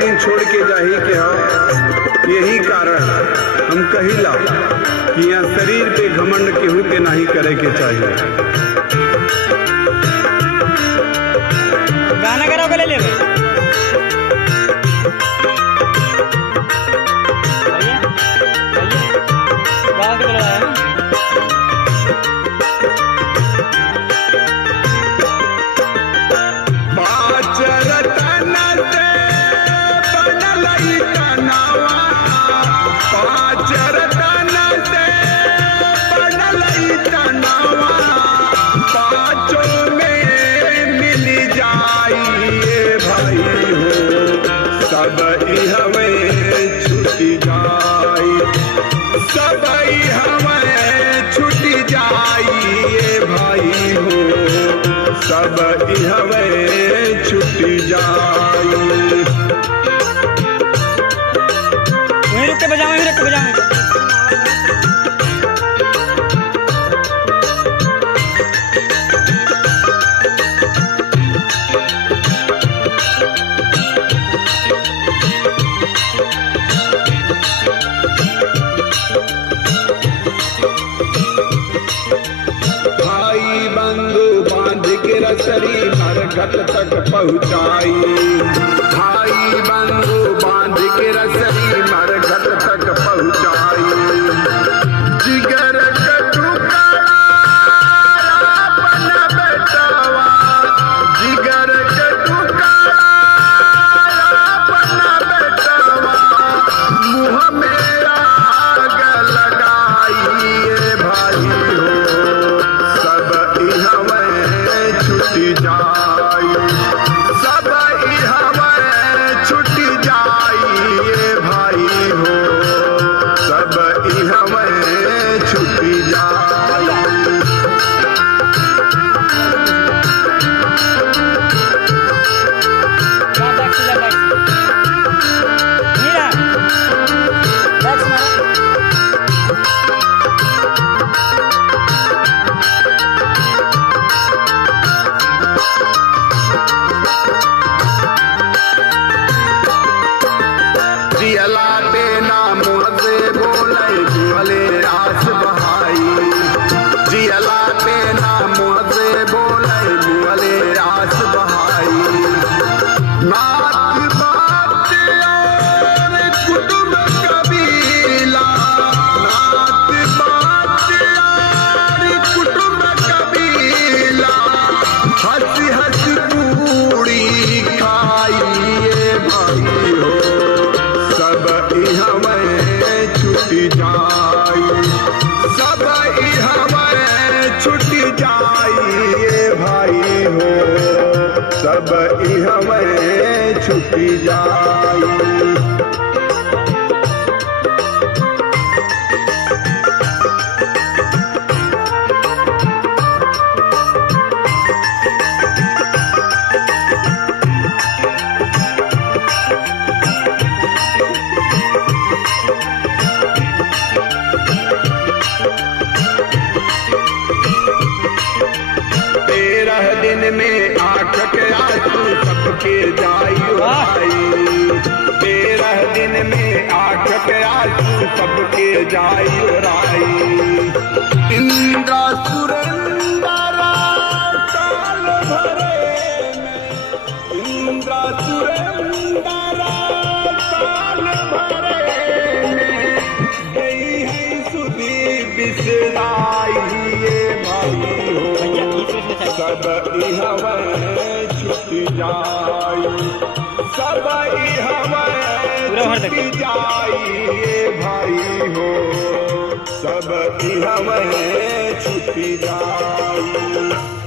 दिन छोड़ के जाही के हो। यही कारण हम कहिला कि यहाँ शरीर पे घमंड केहू के नहीं करे के चाहिए। गाना करो के ले ले सब हमें छुट्टी जाई। वहीं रुक के बजाओ, वहीं रुक के बजाओ। भाई बंधु बांध के रसरी मरघट तक पहुँचाई। भाई बंधु बांध के रसरी मरघट तक पहुँचाई। जिगर का टुकड़ा अपन बेटवा, जिगर का टुकड़ा अपन बेटवा, मुँह में आग लगाई भाई हो। सब हमें छुट्टी जाई, सब हमें छुट्टी जाई भाई हो। सब हमें छुट्टी जाई। जियला पे नाम से बोले जुअले आस बहाई। जियला पे नाम से बोले जुअले आस बहाई। नात बात और कुटुंब कबीला, नात बात और कुटुंब कबीला, हंस हंस पूरी खाइए भाई हो। सब हमें छुट्टी जाई, सब हमें छुट्टी जाई भाई हो। सब हमें छुट्टी जाई। दिन में आँख के आंसू सबके जाई भाई। 13 दिन में आँख के आंसू सबके जाई राई। इंद्रा सुरेंद्रा साल भरे में, इंद्रा सुरेंद्रा साल भरे में, गई है सुधी बिसराई भाई हो। सब हमें छुट्टी जाई, सब हमें छुट्टी जाई भाई हो। सब हमें छुट्टी जाई।